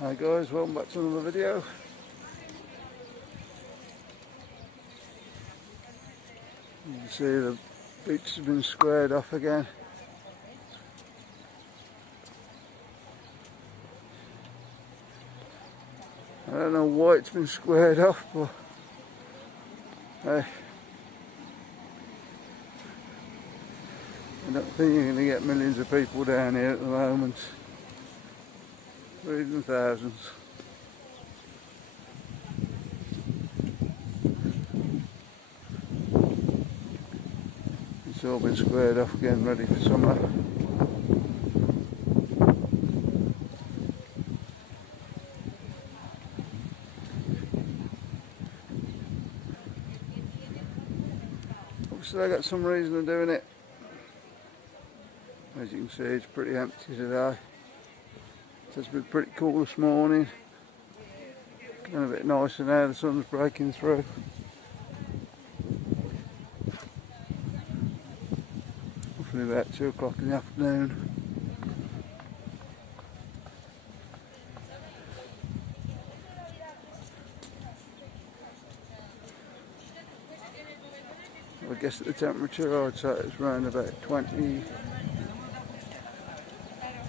Hi guys, welcome back to another video. You can see the beach has been squared off again. I don't know why it's been squared off, but hey, I don't think you're going to get millions of people down here at the moment. Even thousands. It's all been squared off again, ready for summer. Obviously I got some reason of doing it. As you can see, it's pretty empty today. It's been pretty cool this morning. Getting a bit nicer now, the sun's breaking through. Hopefully about 2 o'clock in the afternoon. I guess the temperature, I'd say it's around about 20,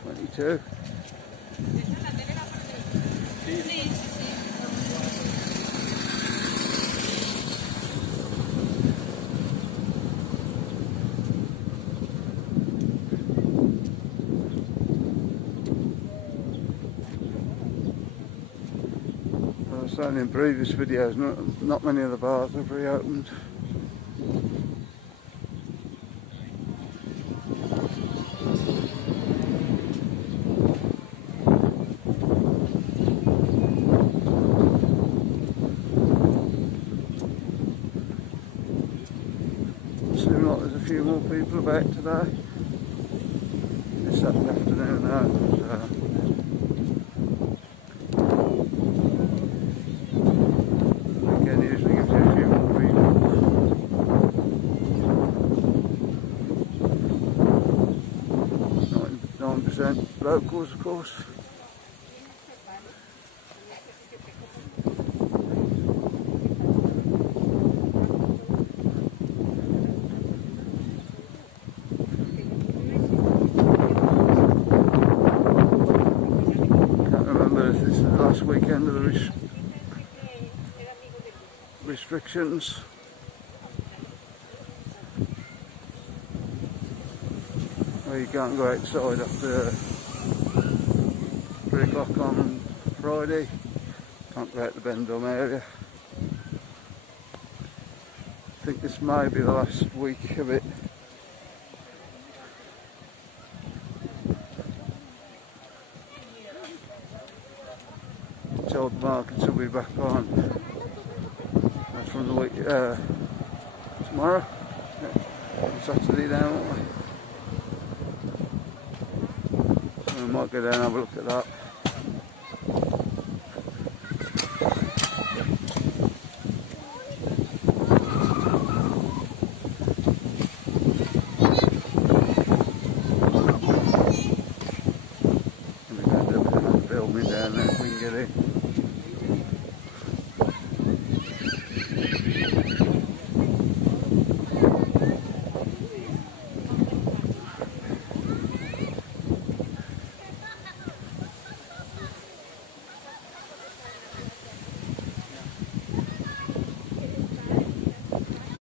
22. I was saying in previous videos, not many of the bars have reopened. Seems like there's a few more people about today. It's Saturday afternoon now, so again, usually gives you a few more people. 99% locals, of course. This is the last weekend of the restrictions. Well, you can't go outside after 3 o'clock on Friday. Can't go out the Benidorm area. I think this may be the last week of it. Told the markets will be back on from the week tomorrow, Saturday now, won't we? So we might go down and have a look at that. And we're going to do a bit of filming down there if we can get in.